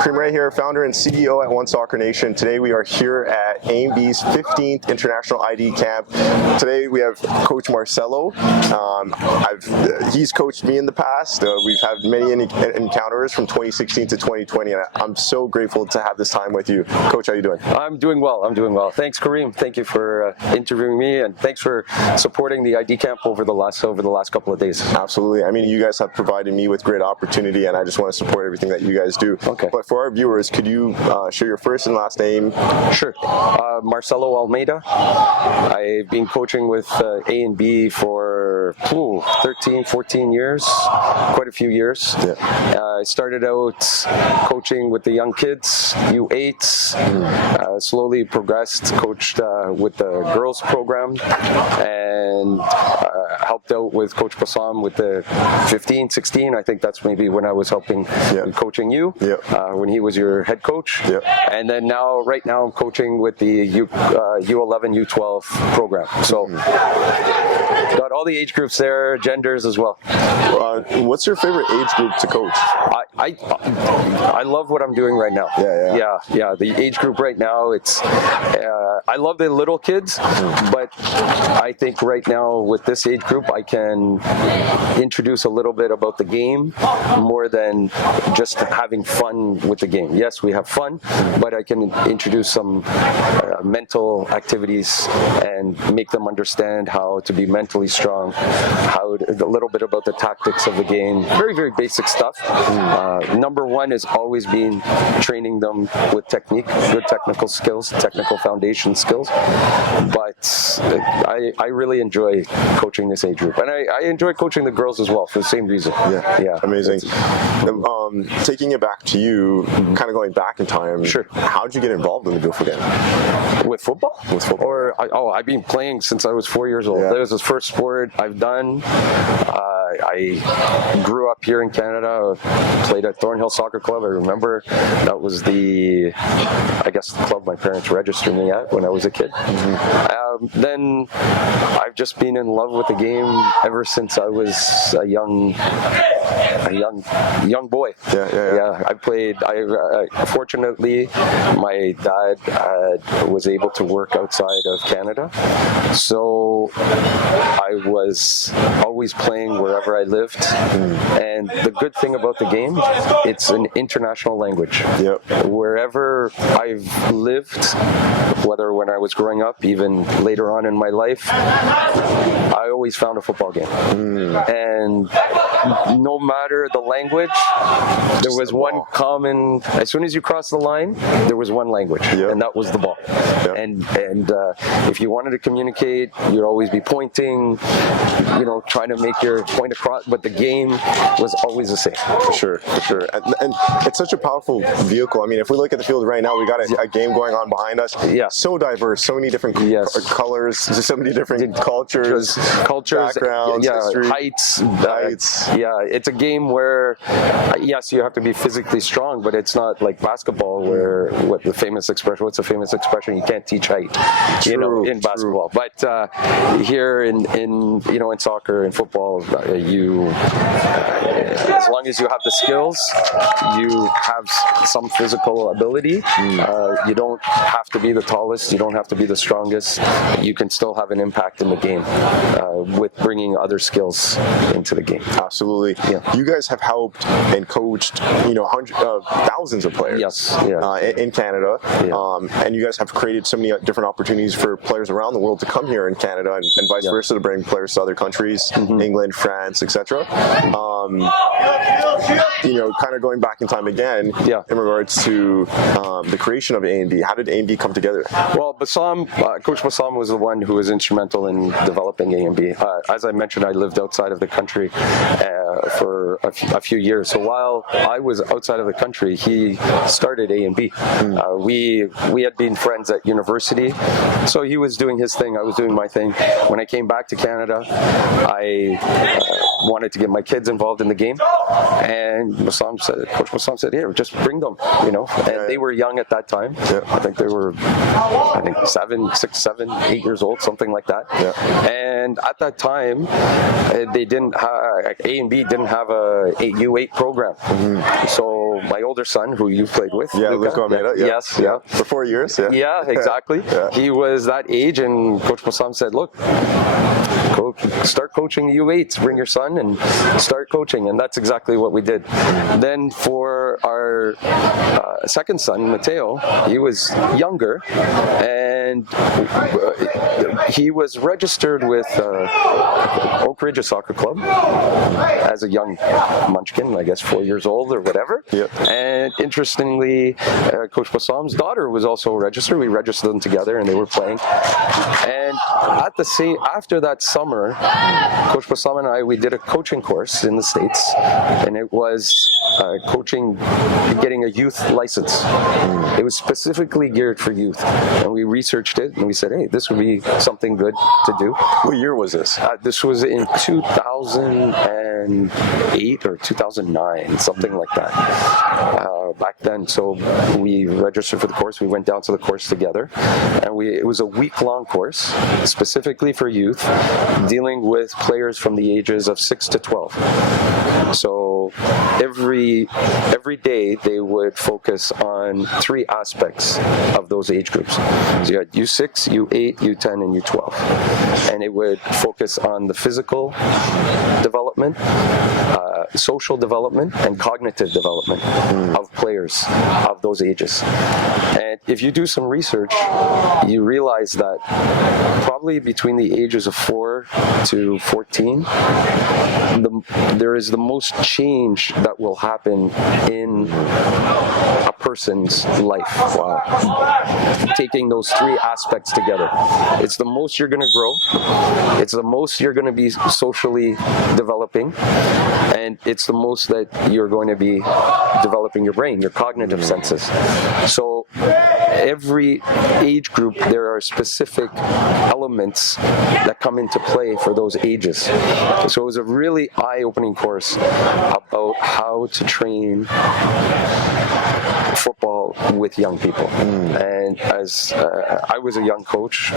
Kareem Rae here, founder and CEO at One Soccer Nation. Today we are here at ANB's 15th International ID Camp. Today we have Coach Marcelo. He's coached me in the past. We've had many encounters from 2016 to 2020, and I'm so grateful to have this time with you. Coach, how are you doing? I'm doing well. Thanks, Kareem. Thank you for interviewing me, and thanks for supporting the ID Camp over the last couple of days. Absolutely. I mean, you guys have provided me with great opportunity, and I just want to support everything that you guys do. Okay. But for our viewers, could you share your first and last name? Sure. Marcelo Almeida. I've been coaching with ANB for 13, 14 years, quite a few years. Yeah. I started out coaching with the young kids, U8s, slowly progressed, coached with the girls program, and helped out with Coach Bassam with the 15, 16. I think that's maybe when I was helping coaching you, when he was your head coach. Yeah. And then right now I'm coaching with the U11, U12 program. So got all the age groups there, genders as well. What's your favorite age group to coach? I love what I'm doing right now. Yeah. The age group right now, it's I love the little kids, but I think right now with this age group, I can introduce a little bit about the game more than just having fun with the game. Yes, we have fun, but I can introduce some mental activities and make them understand how to be mentally strong, a little bit about the tactics of the game. Very, very basic stuff. Number one is always been training them with technique, good technical skills, technical foundation skills. But I really enjoy coaching this age group, and I enjoy coaching the girls as well for the same reason. Yeah. Amazing. Taking it back to you, kind of going back in time. Sure. How did you get involved in the beautiful game? With football? With football. I've been playing since I was 4 years old. Yeah. That was the first sport I've done. I grew up here in Canada, played at Thornhill Soccer Club. I remember that was the club my parents registered me at when I was a kid. Then I've just been in love with the game ever since I was a young boy. Yeah. I played. Fortunately, my dad was able to work outside of Canada, so I was always playing wherever I lived. And the good thing about the game, it's an international language. Yep. Wherever I've lived, whether when I was growing up, even later on in my life, I always found a football game. And no matter the language, there was one common. As soon as you cross the line, there was one language, and that was the ball. Yep. And if you wanted to communicate, you'd always be pointing, trying to make your point across. But the game was always the same. For sure. And it's such a powerful vehicle. I mean, if we look at the field right now, we got a game going on behind us. Yeah. So diverse, so many different colors, so many different cultures, backgrounds, history, heights. It's a game where, yes, you have to be physically strong, but it's not like basketball where what's the famous expression? You can't teach height, in basketball. But here in soccer and football, as long as you have the skills, you have some physical ability. You don't have to be the tallest. You don't have to be the strongest. You can still have an impact in the game with bringing other skills into the game. Absolutely. Yeah. You guys have helped and coached, thousands of players. Yes. In Canada. Yeah. And you guys have created so many different opportunities for players around the world to come here in Canada and vice versa, to bring players to other countries, England, France, etc. Kind of going back in time again, in regards to the creation of ANB. How did ANB come together? Well, Coach Bassam was the one who was instrumental in developing ANB. As I mentioned, I lived outside of the country for a few years. So while I was outside of the country, he started ANB. We had been friends at university, so he was doing his thing, I was doing my thing. When I came back to Canada, I wanted to get my kids involved in the game, and Coach Bassam said, "Here, just bring them." And they were young at that time. I think they were, 6, 7, 8 years old, something like that. And at that time, they didn't have, A&B didn't have a U8 program. So so my older son, who you played with, Luca Almeida, yes, for 4 years, yeah, exactly. He was that age, and Coach Bassam said, "Look, start coaching U8s. Bring your son and start coaching," and that's exactly what we did. Then for our second son, Mateo, he was younger, and he was registered with Oak Ridge Soccer Club as a young munchkin, I guess 4 years old or whatever. And interestingly, Coach Bassam's daughter was also registered. We registered them together, and they were playing. And after that summer, Coach Bassam and I, we did a coaching course in the States, and it was coaching, getting a youth license. It was specifically geared for youth, and we researched it, and we said, hey, this would be something good to do. What year was this? This was in 2008 or 2009, something like that. Back then, so we registered for the course. We went down to the course together, and it was a week-long course specifically for youth, dealing with players from the ages of 6 to 12. So every day they would focus on 3 aspects of those age groups. So you had U6, U8, U10, and U12, and it would focus on the physical development, social development, and cognitive development of players of those ages. And if you do some research, you realize that probably between the ages of 4 to 14, there is the most change that will happen in a person's life. Wow. Taking those 3 aspects together. It's the most you're going to grow. It's the most you're going to be socially developing. And it's the most that you're going to be developing your brain, your cognitive senses. So every age group, there are specific elements that come into play for those ages. So it was a really eye-opening course about how to train football with young people. And as I was a young coach,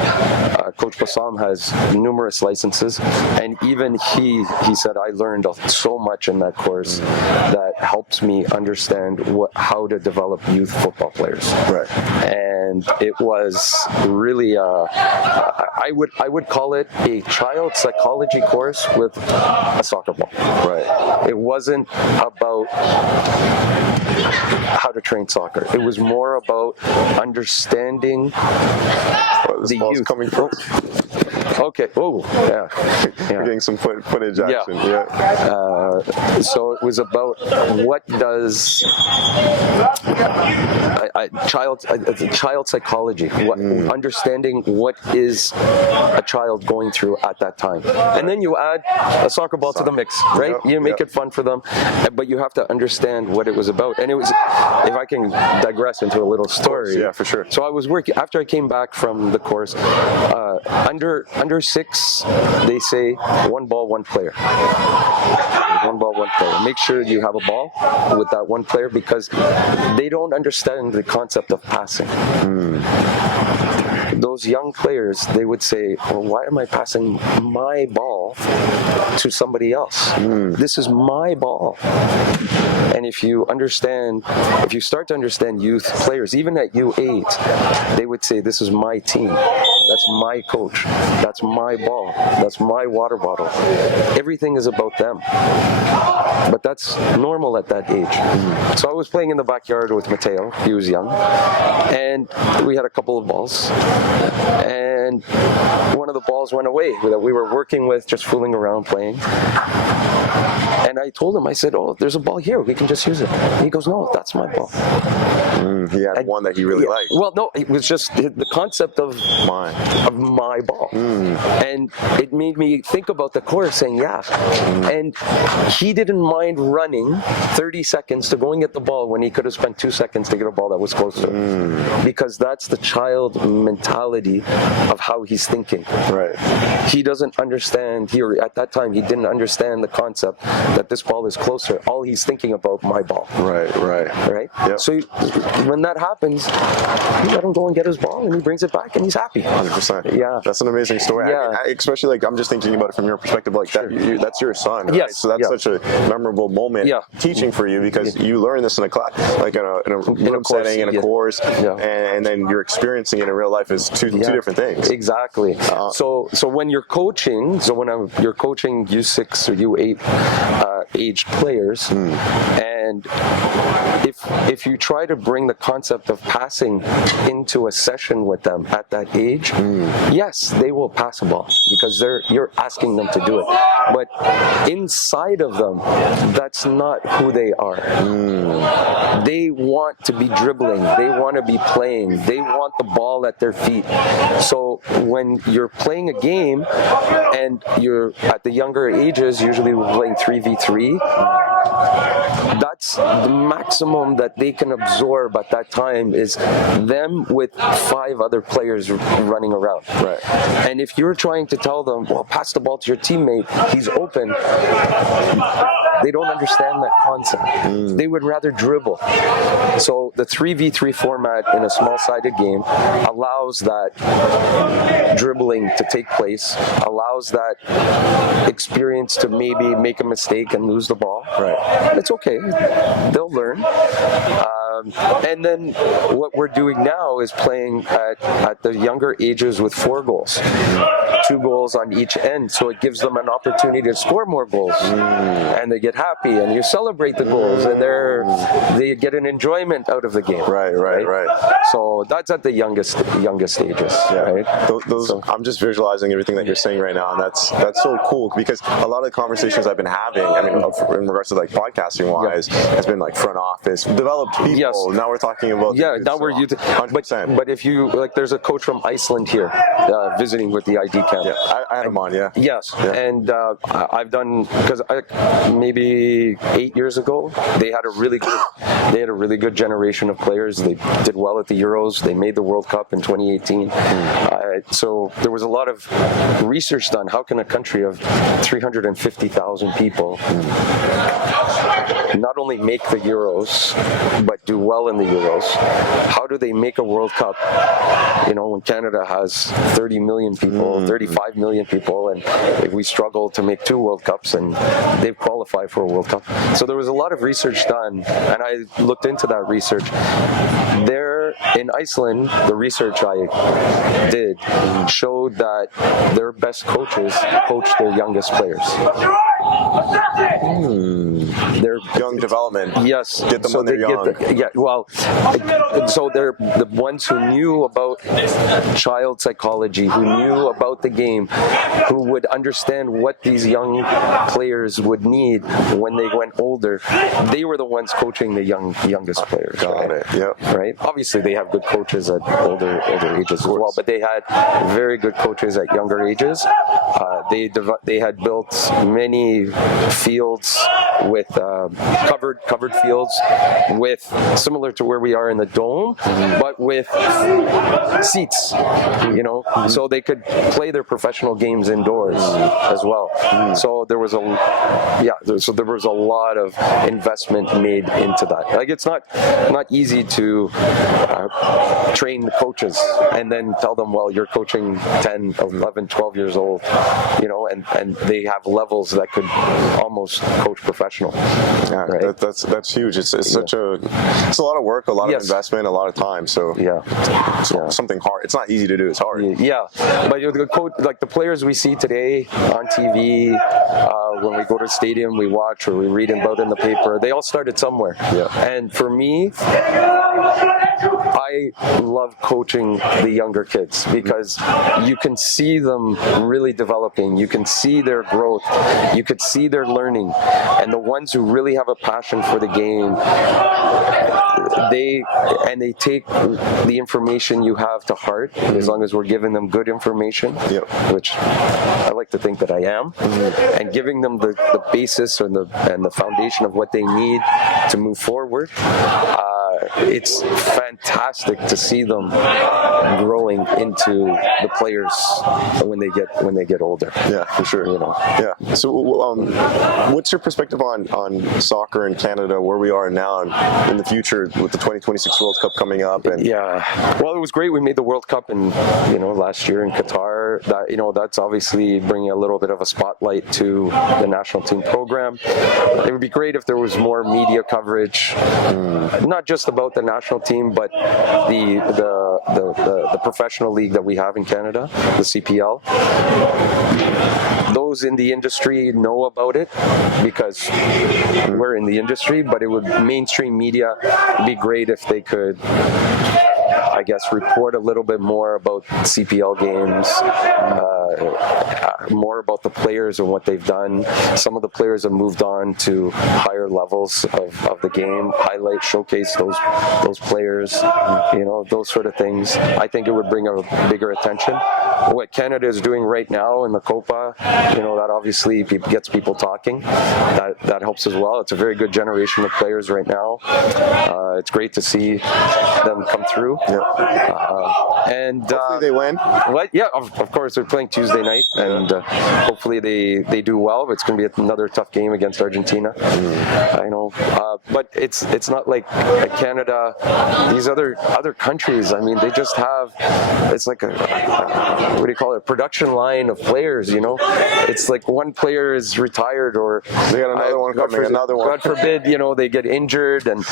Coach Bassam has numerous licenses, and even he said, I learned so much in that course that helps me understand how to develop youth football players. Right. And it was really, I would call it a child psychology course with a soccer ball. Right. It wasn't about how to train soccer. It was more about understanding the youth. Coming from. Okay. Oh, yeah. We're getting some footage action. So it was about what does child psychology, understanding what is a child going through at that time, and then you add a soccer ball to the mix, right? You make it fun for them, but you have to understand what it was about. And it was, if I can digress into a little story. Yeah, for sure. So I was working after I came back from the course. Under 6, they say 1 ball, 1 player. 1 ball, 1 player. Make sure you have a ball with that 1 player, because they don't understand the concept of passing. Those young players, they would say, well, why am I passing my ball to somebody else? This is my ball. And if you start to understand youth players, even at U8, they would say, this is my team. That's my coach. That's my ball. That's my water bottle. Everything is about them. But that's normal at that age. So I was playing in the backyard with Mateo. He was young. And we had a couple of balls. And one of the balls went away that we were working with, just fooling around playing. And I told him, I said, oh, there's a ball here. We can just use it. And he goes, no, that's my ball. He had one that he really liked. Well, no, it was just the concept of my ball. And it made me think about the course, saying, And he didn't mind running 30 seconds to go and get the ball when he could have spent 2 seconds to get a ball that was closer. Because that's the child mentality of how he's thinking. Right. He doesn't understand, at that time, he didn't understand the concept that this ball is closer. All he's thinking about, my ball. Right? Yep. So when that happens, you let him go and get his ball, and he brings it back, and he's happy. 100%. Yeah. That's an amazing story. Yeah. I mean, especially, like, I'm just thinking about it from your perspective, like, that's your son, right? Yes. So that's such a memorable moment teaching for you, because you learn this in a class, like in a group setting, in a course, and then you're experiencing it in real life is two different things. Exactly. So when you're coaching, you're coaching U6 or U8 aged players, and if you try to bring the concept of passing into a session with them at that age, yes, they will pass a ball because you're asking them to do it. But inside of them, that's not who they are. They want to be dribbling. They want to be playing. They want the ball at their feet. So when you're playing a game and you're at the younger ages, usually we're playing 3v3, that's the maximum that they can absorb at that time is them with 5 other players running around. Right. And if you're trying to tell them, well, pass the ball to your teammate, he's open, they don't understand that concept. They would rather dribble. So the 3v3 format in a small-sided game allows that dribbling to take place, allows that experience to maybe make a mistake and lose the ball. Right. It's okay. They'll learn. And then what we're doing now is playing at the younger ages with 4 goals. 2 goals on each end, so it gives them an opportunity to score more goals. And they get happy, and you celebrate the goals, and they get an enjoyment out of the game. Right. So that's at the youngest ages. Yeah. Right? I'm just visualizing everything that you're saying right now, and that's so cool, because a lot of the conversations I've been having, I mean, in regards to like podcasting wise, has been like front office, developed people. Yes. Now we're talking about now we're 100%. But if you like, there's a coach from Iceland here visiting with the ID camp. Yeah, I had him on. Yeah. Yes, and I've done, because maybe 8 years ago they had a really good generation of players. They did well at the Euros. They made the World Cup in 2018. So there was a lot of research done. How can a country of 350,000 people not only make the Euros, but do well in the Euros? How do they make a World Cup? You know, when Canada has 30 million people, 35 million people, and we struggle to make 2 World Cups, and they've qualified for a World Cup. So there was a lot of research done, and I looked into that research. There in Iceland, the research I did showed that their best coaches coach their youngest players. Their young development. Yes. Get them when they're young. So they're the ones who knew about child psychology, who knew about the game, who would understand what these young players would need when they went older. They were the ones coaching the youngest players. Got it. Yeah. Right. Obviously, they have good coaches at older ages as well, but they had very good coaches at younger ages. They had built many fields with covered fields, with similar to where we are in the dome, but with seats. You know, so they could play their professional games indoors as well. So there was a lot of investment made into that. Like, it's not easy to train the coaches and then tell them, well, you're coaching 10, 11, 12 years old, you know, and they have levels that could almost coach professional. Yeah, right? that's huge. It's such it's a lot of work, a lot of investment, a lot of time. So something hard. It's not easy to do. It's hard. Yeah, but the coach, like the players we see today on TV, when we go to the stadium, we watch or we read about in the paper. They all started somewhere. Yeah. And for me, I love coaching the younger kids because you can see them really developing. You can see their growth. You could see their learning. And the ones who really have a passion for the game, they take the information you have to heart, as long as we're giving them good information, which I like to think that I am, and giving them the basis and the foundation of what they need to move forward. it's fantastic to see them growing into the players when they get older. Yeah, for sure. Yeah. So, what's your perspective on soccer in Canada, where we are now and in the future with the 2026 World Cup coming up? And well, it was great. We made the World Cup in last year in Qatar. That's obviously bringing a little bit of a spotlight to the national team program. It would be great if there was more media coverage, not just about the national team, but the professional league that we have in Canada, the CPL. Those in the industry know about it because we're in the industry, but it would mainstream media be great if they could, I guess, report a little bit more about CPL games, more about the players and what they've done. Some of the players have moved on to higher levels of the game, highlight, showcase those players, those sort of things. I think it would bring a bigger attention. What Canada is doing right now in the Copa, that obviously gets people talking. That helps as well. It's a very good generation of players right now. It's great to see them come through. And hopefully they win. Yeah, of course they're playing Tuesday night, and hopefully they do well. It's going to be another tough game against Argentina. I know, but it's not like Canada. These other countries, I mean, they just have. It's like what do you call it? A production line of players. It's like one player is retired, or they got another one coming. Another one. God forbid, they get injured and.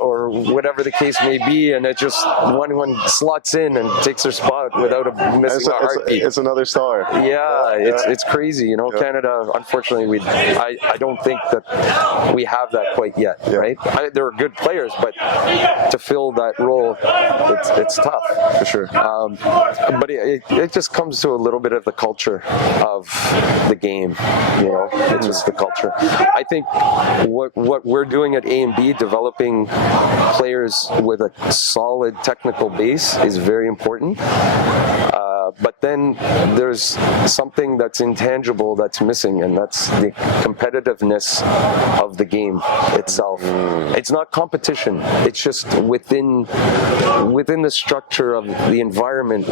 Or whatever the case may be, and it just one slots in and takes their spot without missing a heartbeat. It's another star. Yeah, it's crazy. Canada, unfortunately, I don't think that we have that quite yet, right? There are good players, but to fill that role, it's tough. For sure. But it just comes to a little bit of the culture of the game, It's just the culture. I think what we're doing at ANB, developing players with a solid technical base, is very important. But then there's something that's intangible that's missing, and that's the competitiveness of the game itself. It's not competition. It's just within the structure of the environment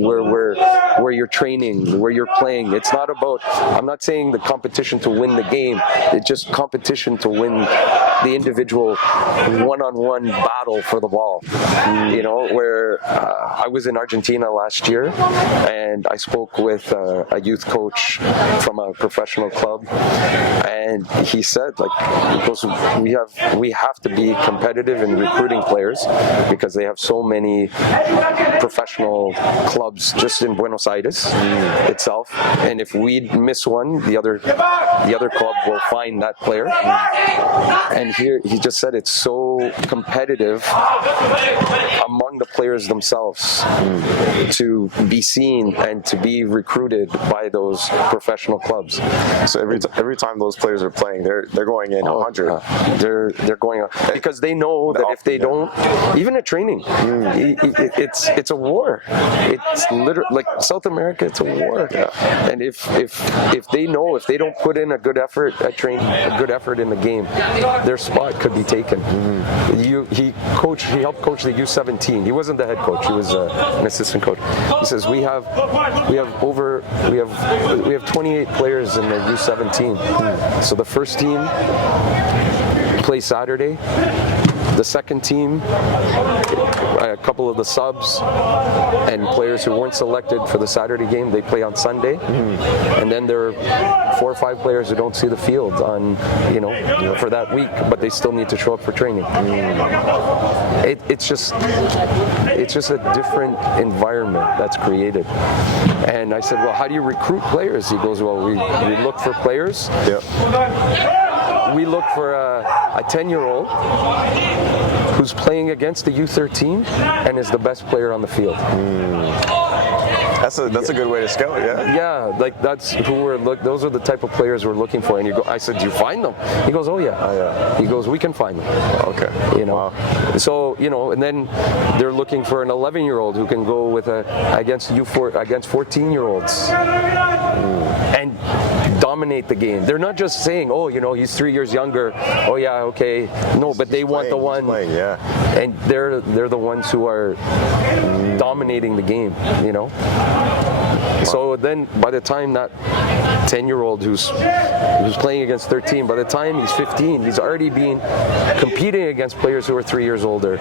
where you're training, where you're playing. It's not about. I'm not saying the competition to win the game. It's just competition to win the individual one-on-one battle for the ball. Where I was in Argentina last year, and I spoke with a youth coach from a professional club, and he said, we have to be competitive in recruiting players because they have so many professional clubs just in Buenos Aires itself, and if we miss one, the other club will find that player. And here he just said it's so competitive among the players themselves to be seen and to be recruited by those professional clubs. So every time those players are playing, they're going in 100. They're going on because they know that if they don't, even at training, it's a war. It's literally like South America. It's a war. And if they know, if they don't put in a good effort at training, a good effort in the game, their spot could be taken. He helped coach the U17. He wasn't the head coach. He was an assistant coach. He says we have 28 players in the U17. So the first team plays Saturday. The second team, a couple of the subs and players who weren't selected for the Saturday game, they play on Sunday. And then there are 4 or 5 players who don't see the field on, for that week, but they still need to show up for training. It's just a different environment that's created. And I said, well, how do you recruit players? He goes, well, we look for players. We look for a 10-year-old who's playing against the U13 and is the best player on the field. That's a good way to scout. Yeah. Yeah, like that's who those are the type of players we're looking for. And I said, do you find them? He goes, oh yeah. He goes, we can find them. Okay. You know. Wow. So and then they're looking for an 11-year-old who can go with against 14-year-olds and dominate the game. They're not just saying, oh, he's 3 years younger. Oh yeah, okay. No, but they want the one. And they're the ones who are dominating the game. So then, by the time that 10-year-old who's playing against 13, by the time he's 15, he's already been competing against players who are 3 years older,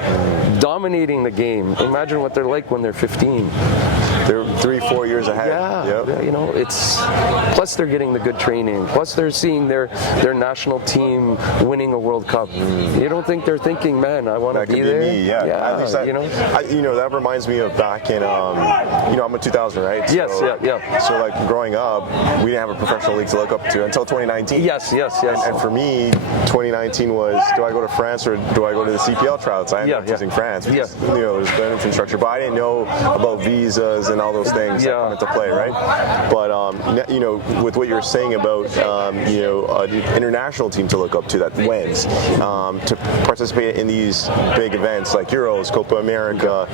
dominating the game. Imagine what they're like when they're 15. They're 3-4 years ahead. Yeah, it's plus they're getting the good training. Plus they're seeing their national team winning a World Cup. You don't think they're thinking, man, I want to be there. Me, At least that reminds me of back in I'm a 2000, right? So, yes, yeah. So like growing up, we didn't have a professional league to look up to until 2019. Yes. And for me, 2019 was, do I go to France or do I go to the CPL trouts? I ended up choosing France because there's better infrastructure, but I didn't know about visas and all those things that come into play, right? But with what you're saying about an international team to look up to that wins, to participate in these big events like Euros, Copa America,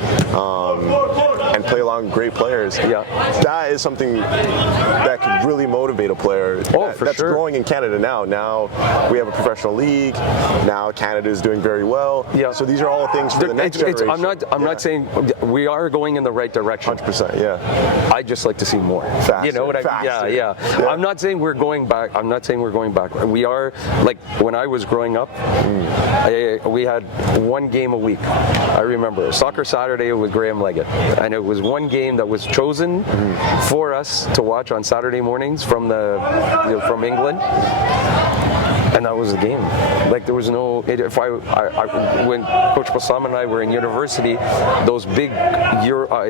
and play along great players, that is something that can really motivate a player. That's growing in Canada now. Now we have a professional league. Now Canada is doing very well. Yeah. So these are all things for the next generation. I'm not saying we are going in the right direction. 100%. Yeah. I just like to see more. Faster, you know what I mean? Yeah. I'm not saying we're going back. We are, like when I was growing up, we had one game a week. I remember Soccer Saturday with Graham Leggett, and it was one game that was chosen for us to watch on Saturday mornings from England. And that was the game. Like there was no. When Coach Bassam and I were in university, those big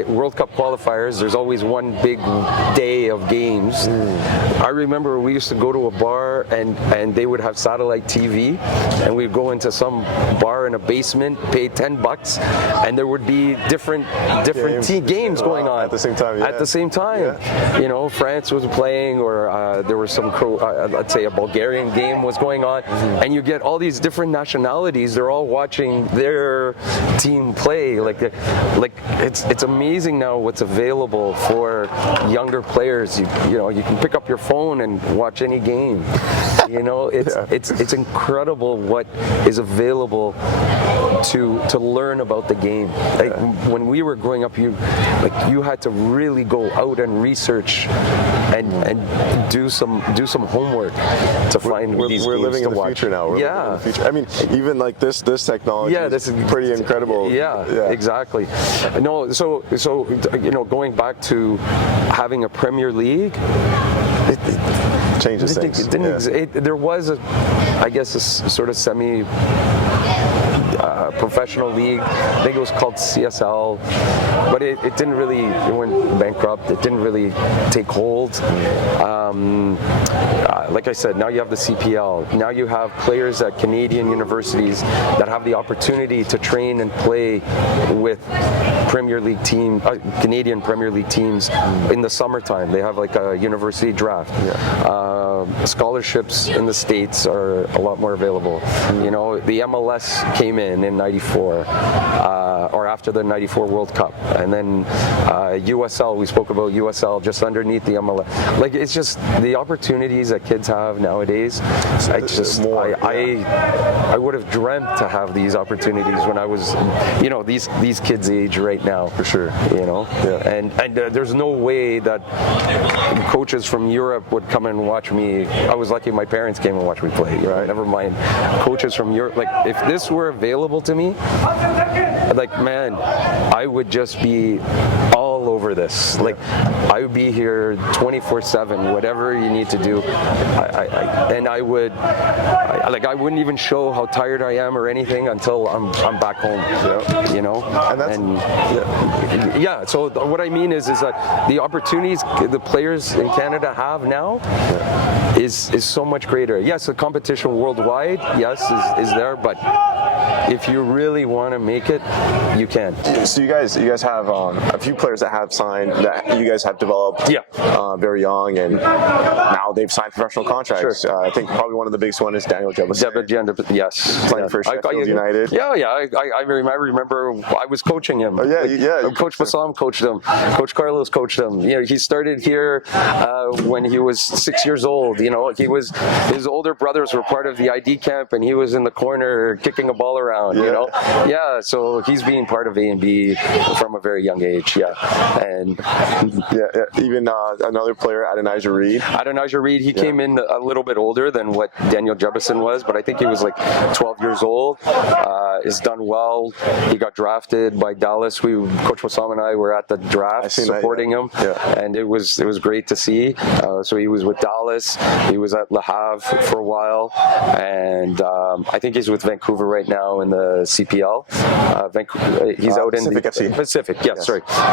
World Cup qualifiers, there's always one big day of games. I remember we used to go to a bar and they would have satellite TV, and we'd go into some bar in a basement, pay $10, and there would be different games going on at the same time. Yeah. At the same time, France was playing, or there was some let's say a Bulgarian game was going on, and you get all these different nationalities. They're all watching their team play. Like it's amazing now what's available for younger players. You can pick up your phone and watch any game. It's incredible what is available to learn about the game. Like when we were growing up, you had to really go out and research and do some homework to find these we're games living to in the watch. future now. We're living in the future. I mean, even like this technology this is pretty incredible. Yeah, exactly. No, so going back to having a Premier League, it changes things. There was a sort of semi professional league. I think it was called CSL, but it didn't really. It went bankrupt. It didn't really take hold. Like I said, now you have the CPL. Now you have players at Canadian universities that have the opportunity to train and play with Canadian Premier League teams in the summertime. They have like a university draft. Scholarships in the States are a lot more available. The MLS came in '94, or after the '94 World Cup, and then USL. We spoke about USL just underneath the MLS. Like it's just the opportunities that kids have nowadays. I would have dreamt to have these opportunities when I was, these kids' age right now. For sure. And there's no way that coaches from Europe would come and watch me. I was lucky my parents came and watched me play. Right. Never mind coaches from Europe. Like if this were available to me, man, I would just be all over this. Like I would be here 24/7, whatever you need to do. I wouldn't even show how tired I am or anything until I'm back home. So what I mean is that the opportunities the players in Canada have now is so much greater. Yes, the competition worldwide, is there, but if you really want to make it, you can. So you guys have a few players that have signed signed, that you guys have developed very young, and now they've signed professional contracts. Sure. I think probably one of the biggest one is Daniel Jebusay. Yes. Playing for Sheffield United. I remember I was coaching him. Coach Bassam coached him. Coach Carlos coached him. You know, he started here when he was 6 years old. You know, his older brothers were part of the ID camp, and he was in the corner kicking a ball around. You know, so he's being part of ANB from a very young age. And even another player, Adonijah Reed. He came in a little bit older than what Daniel Jebusay was, but I think he was like 12 years old. Has done well. He got drafted by Dallas. Coach Wassam and I were at the draft supporting him, and it was great to see. So he was with Dallas. He was at Le Havre for a while, and I think he's with Vancouver right now in the CPL. He's out in the Pacific.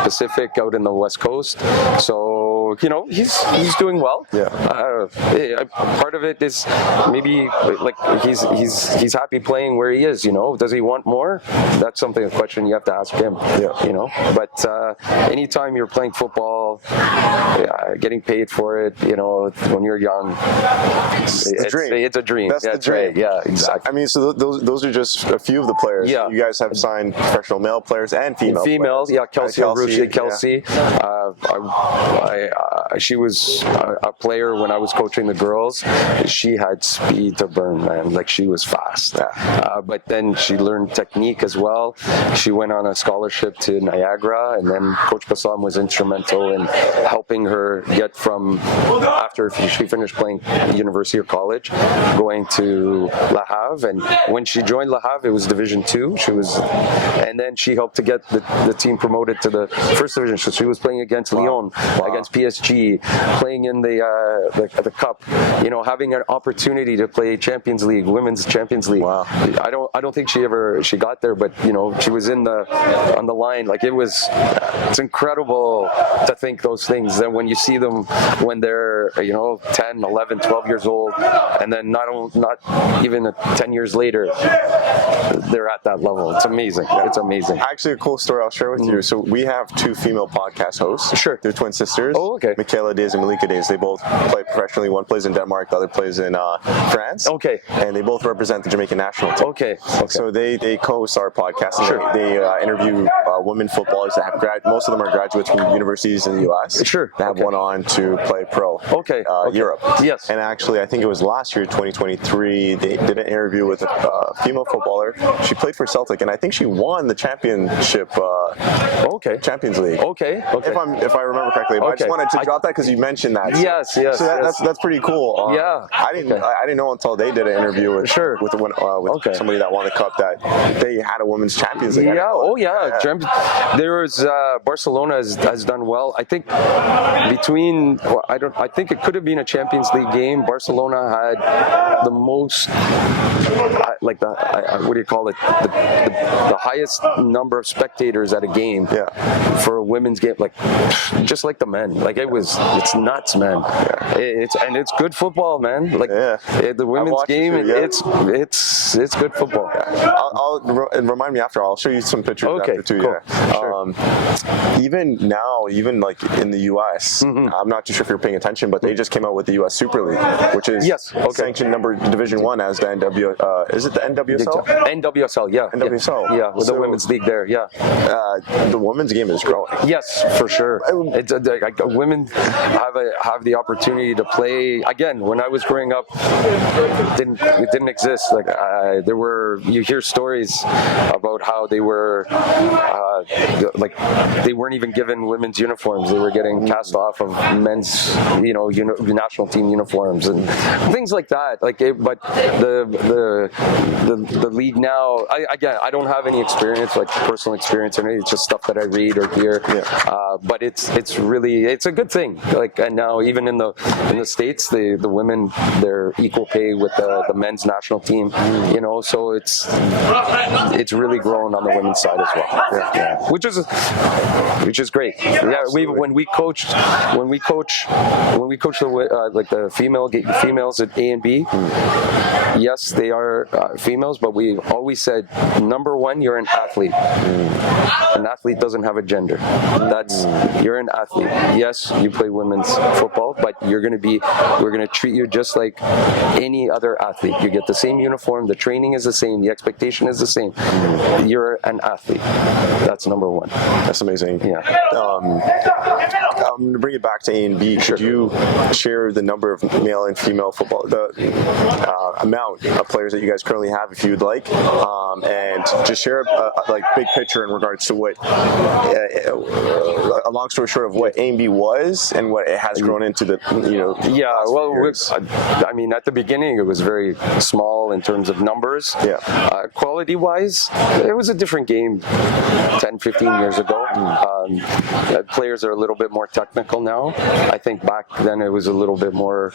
Pacific, out in the West Coast. So you know he's doing well. Part of it is maybe like he's happy playing where he is. You know, does he want more? That's a question you have to ask him. You know, but anytime you're playing football, getting paid for it, you know, when you're young, it's a dream. That's the dream. Right. Yeah, exactly. I mean, so those are just a few of the players. You guys have signed professional male players and females. Kelsey. She was a player when I was coaching the girls. She had speed to burn, man. Like, she was fast. But then she learned technique as well. She went on a scholarship to Niagara, and then Coach Bassam was instrumental in helping her get from, after she finished playing university or college, going to Le Havre. And when she joined Le Havre, it was Division 2. And then she helped to get the team promoted to the first division. So she was playing against Lyon, against PSG, playing in the cup. You know, having an opportunity to play Champions League, Women's Champions League. I don't think she got there, but you know, she was on the line. Like, it's incredible to think those things. Then when you see them when they're 10, 11, 12 years old, and then not even 10 years later, they're at that level. It's amazing. It's amazing. Actually, a cool story I'll share with you. So we have 2 female podcast hosts. Sure. They're twin sisters. Oh, okay. Michaela Days and Malika Days. They both play professionally. One plays in Denmark, the other plays in France. Okay. And they both represent the Jamaican national team. Okay. So they co-host our podcast. And they interview women footballers that have most of them are graduates from universities in the U.S. Sure. That have went on to play pro. Europe. Yes. And actually, I think it was last year, 2023, they did an interview with a female footballer. She played for Celtic, and I think she won the championship. Champions League. Okay. If I remember correctly, but I just wanted to drop that because you mentioned that. Yes. So that's pretty cool. I didn't know until they did an interview with somebody that won the cup that they had a women's Champions League. There was Barcelona has done well. I think I think it could have been a Champions League game. Barcelona had the most, what do you call it? The highest number of spectators at a game for a women's game, just like the men. It's nuts, man. It's good football, man. The women's game, it's good football. And remind me after. I'll show you some pictures after too. Cool. Sure. Even now, like in the U.S., I'm not too sure if you're paying attention, but they just came out with the U.S. Super League, which is sanctioned number Division 1 as the is it the NWSL? NWSL, yeah. NWSL. Yeah, with the women's league there, the women's game is growing. Yes, for sure. Women have the opportunity to play. Again, when I was growing up, it didn't exist. You hear stories about how they were they weren't even given women's uniforms. They were getting cast off of men's national team uniforms and things like that. But the league now, I don't have any experience, personal experience or anything. It's just stuff that I read or hear. But it's a good thing. And now even in the States, the women, they're equal pay with the men's national team. So it's really grown on the women's side as well. which is great. Yeah, when we coach the females at ANB. Yes, they are females, but we always said, number one, you're an athlete. An athlete doesn't have a gender. You're an athlete. Yes, you play women's football, but we're going to treat you just like any other athlete. You get the same uniform, the training is the same, the expectation is the same. You're an athlete. That's number one. That's amazing. Yeah. I'm going to bring it back to ANB. Sure. Could you share the number of male and female football, the amount of players that you guys currently have, if you would like, and just share a big picture in regards to what, a long story short, of what ANB was and what it has grown into the, Yeah, well, I mean, at the beginning, it was very small in terms of numbers. Yeah. Quality-wise, it was a different game 10, 15 years ago. Players are a little bit more technical now. I think back then it was a little bit more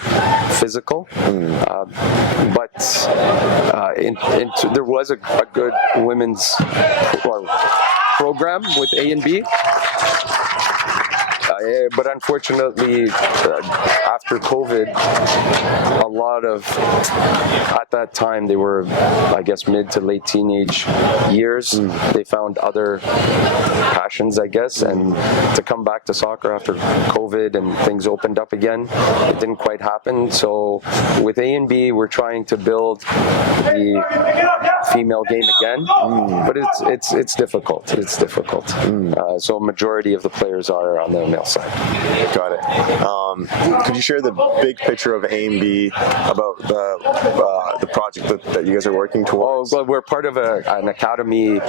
physical. But there was a good women's program with ANB. But unfortunately, after COVID, a lot of, at that time, they were, I guess, mid to late teenage years. They found other passions, I guess, and to come back to soccer after COVID and things opened up again, it didn't quite happen. So with ANB, we're trying to build the female game again, but it's difficult. It's difficult. So a majority of the players are on the male side. Got it. Could you share the big picture of ANB about the project that you guys are working towards? Well, we're part of an academy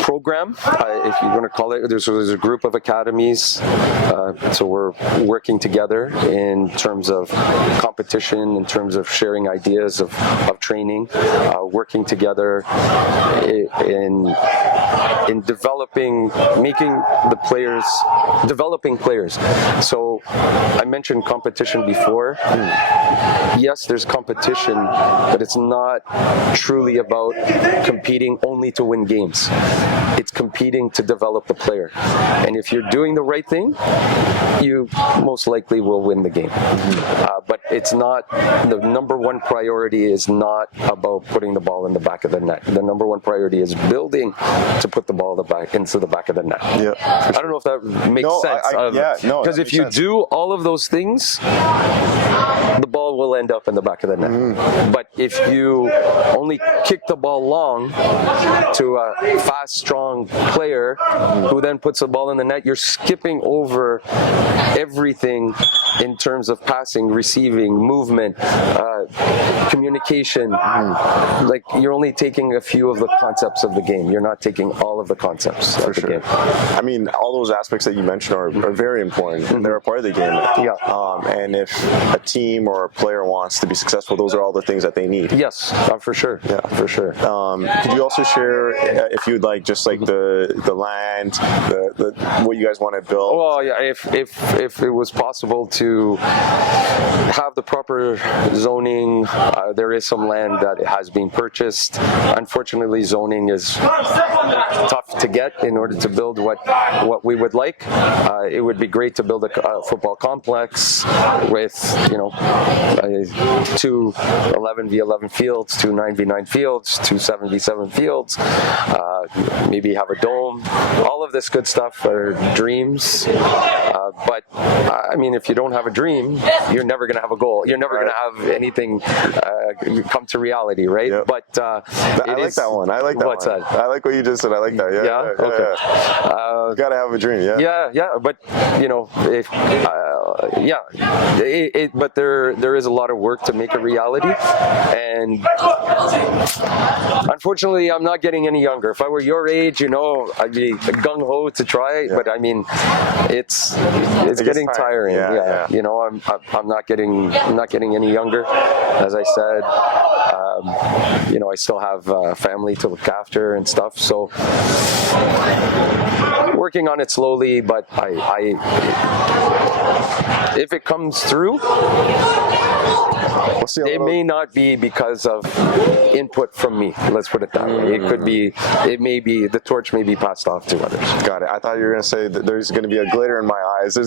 program, if you want to call it. There's a group of academies, so we're working together in terms of competition, in terms of sharing ideas of training, working together in developing players. So I mentioned competition before. Yes, there's competition, but it's not truly about competing only to win games. It's competing to develop the player. And if you're doing the right thing, you most likely will win the game. But it's not, the number one priority is not about putting the ball in the back of the net. The number one priority is building to put the ball into the back of the net. Yeah, I don't know if that makes sense. Because if you do all of those things, the ball will end up in the back of the net. But if you only kick the ball long to a fast, strong player who then puts the ball in the net, you're skipping over everything in terms of passing, receiving, movement, communication. Like, you're only taking a few of the concepts of the game. You're not taking all of the concepts of the game. I mean, all those aspects that you mentioned are very important, and they're a part of the game. Yeah. And if a team or a player wants to be successful, those are all the things that they need. Yes, for sure. Yeah, for sure. Could you also share, if you'd like, just like the land, the what you guys want to build? Well, yeah, if it was possible to have the proper zoning, there is some land that has been purchased. Unfortunately, zoning is tough to get in order to build what we would like. It would be great to build a football complex with, two 11v11 fields, two 9v9 fields, two 7v7 fields, maybe have a dome. All of this good stuff are dreams. But I mean, if you don't have a dream, you're never going to have a goal. You're never going to have anything come to reality, right? Yep. But I like that one. I like that what's one. that? I like what you just said. I like that. Yeah. Okay. You gotta have a dream. Yeah. Yeah. But if but there is a lot of work to make a reality, and unfortunately, I'm not getting any younger. If I were your age, I'd be gung ho to try. Yeah. But I mean, it's getting tiring. Yeah. I'm not getting any younger. As I said, I still have family to look after and stuff. So working on it slowly, but if it comes through, We'll see. it may not be because of input from me. Let's put it that way. It could be. It may be. The torch may be passed off to others. Got it. I thought you were going to say that there's going to be a glitter in my eyes. I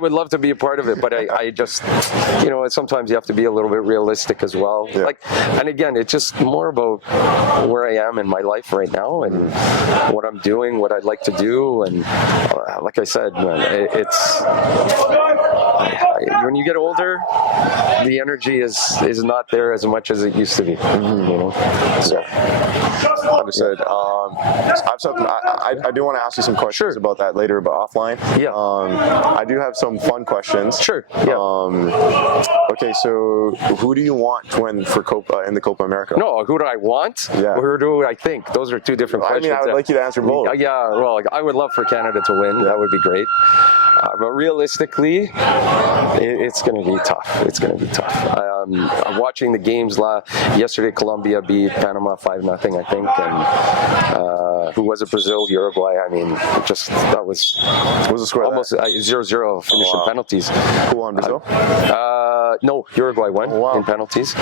would love to be a part of it, but I just, sometimes you have to be a little bit realistic as well. Yeah. And again, it's just more about where I am in my life right now and what I'm doing, what I'd like to do, and like I said, man, it's when you get older, the energy is not there as much as it used to be. So, understood. I do want to ask you some questions about that later, but offline. Yeah. I do have some fun questions. Sure. Yeah. Okay, so who do you want to win for Copa in the Copa America? No, who do I want? Yeah. Or who do I think? Those are two different questions. I would like you to answer both. Yeah, well, I would love for Canada to win. That would be great. But realistically, it's going to be tough. It's going to be tough. I'm watching the games yesterday. Colombia beat Panama 5-0, I think, and who was it? Brazil, Uruguay. I mean, that was the score? Almost 0-0 finished in penalties. Who won, Brazil? No, Uruguay won in penalties.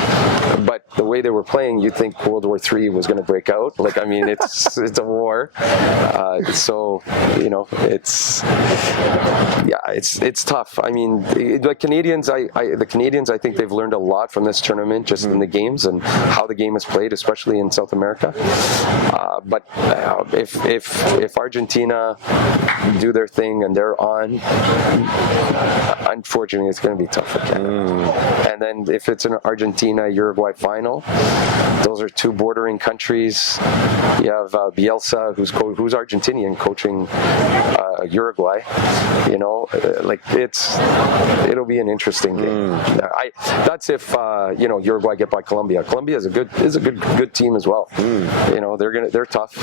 But the way they were playing, you'd think World War III was going to break out. It's a war. So it's tough. I mean, the Canadians, I think they've learned a lot from this tournament, just in the games and how the game is played, especially in South America. But if Argentina do their thing and they're on, unfortunately, it's going to be tough for Canada. And then if it's an Argentina-Uruguay final, those are two bordering countries. You have Bielsa, who's Argentinian, coaching Uruguay. It'll be an interesting game. That's if Uruguay get by Colombia. Colombia is a good team as well. They're tough.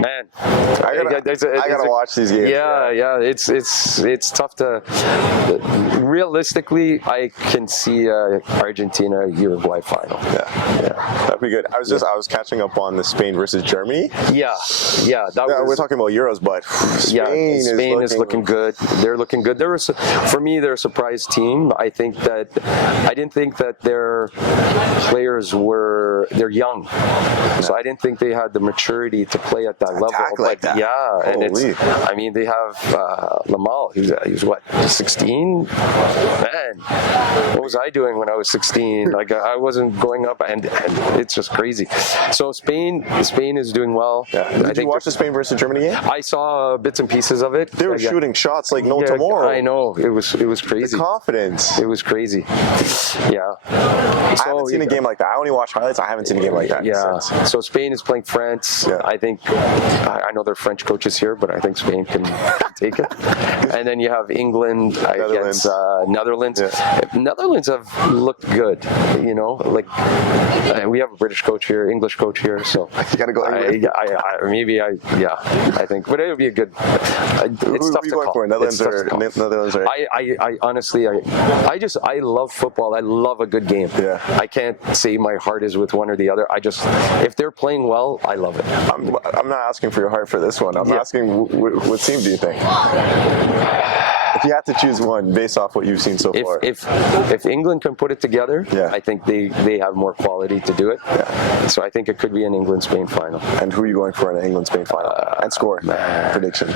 Man, I gotta watch these games. Yeah. It's tough to. Realistically, I can see Argentina-Uruguay final. Yeah, that'd be good. I was catching up on the Spain versus Germany. Yeah. We're talking about Euros, but Spain is looking good. They're looking good. For me, they're a surprise team. I didn't think that their players they're young, so I didn't think they had the maturity to play at that level. Like that. Yeah, and they have Lamal. He was what, 16? Man, what was I doing when I was 16? I wasn't going up, and it's just crazy. So Spain is doing well. Yeah. Did you watch the Spain versus Germany game? I saw bits and pieces of it. They were shooting shots like no tomorrow. I know, it was crazy. The confidence. It was crazy. Yeah. I haven't seen a game like that. I only watch highlights. I haven't seen a game like that. Yeah. So Spain is playing France. Yeah. I think I know they're French coaches here, but I think Spain can take it. And then you have England against Netherlands. Yeah. Netherlands have looked good. We have a British coach here, English coach here, so you gotta go. I think, but it would be a good. It's tough to call. For? Netherlands or I honestly, I love football. I love a good game. Yeah. I can't say my heart is with one or the other. If they're playing well, I love it. I'm not asking for your heart for this one. I'm asking what team do you think? If you had to choose one based off what you've seen so far. If England can put it together, I think they have more quality to do it. Yeah. So I think it could be an England-Spain final. And who are you going for in an England-Spain final? And score prediction.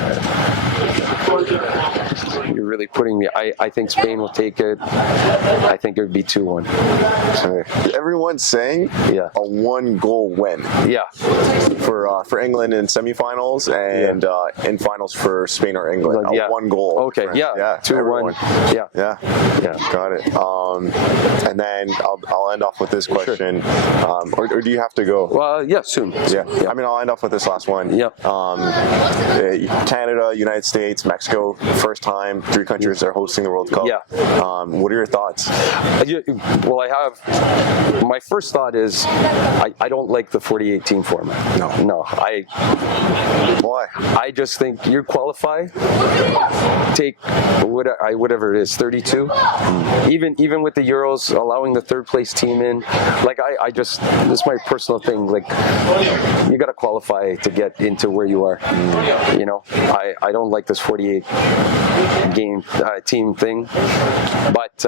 You're really putting me. I think Spain will take it. I think it would be 2-1. Everyone's saying a 1-goal win. Yeah. For England in semifinals and in finals for Spain or England. A 1 goal. Okay. Yeah. 2-1. Yeah. Got it. And then I'll end off with this question. Sure. Or do you have to go? Well, soon. Yeah. I mean, I'll end off with this last one. Yeah. Canada, United States, Mexico, first time 3 countries are hosting the World Cup. Yeah. What are your thoughts? Well, my first thought is I don't like the 48 team format. No. Why? I just think you qualify, take whatever it is, 32. Even with the Euros, allowing the 3rd place team in, this is my personal thing. You got to qualify to get into where you are. I don't like this 48 team thing. But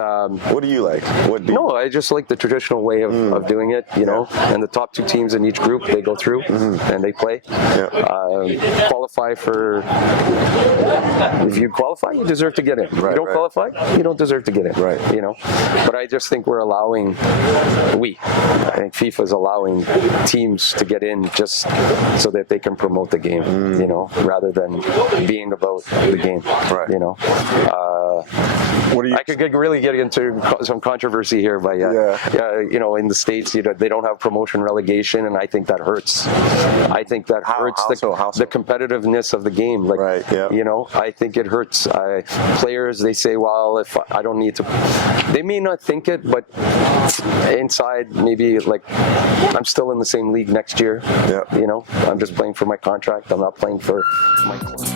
what do you like? No, I just like the traditional way of doing it, you know. And the top 2 teams in each group, they go through and they play. Qualify for. If you qualify, you deserve to get in. Right, you don't qualify, you don't deserve to get in. Right. You know. But I just think we're allowing. I think FIFA is allowing teams to get in just so that they can promote the game. You know, rather than being about the game. Right. You know. What do you? I could really get into some controversy here, but you know, in the States, you know, they don't have promotion relegation, and I think that hurts. I think that hurts the competitiveness of the game. Like, you know, I think it hurts. Players, they say, well, if I don't need to, they may not think it, but inside, maybe like, I'm still in the same league next year. You know, I'm just playing for my contract. I'm not playing for my club.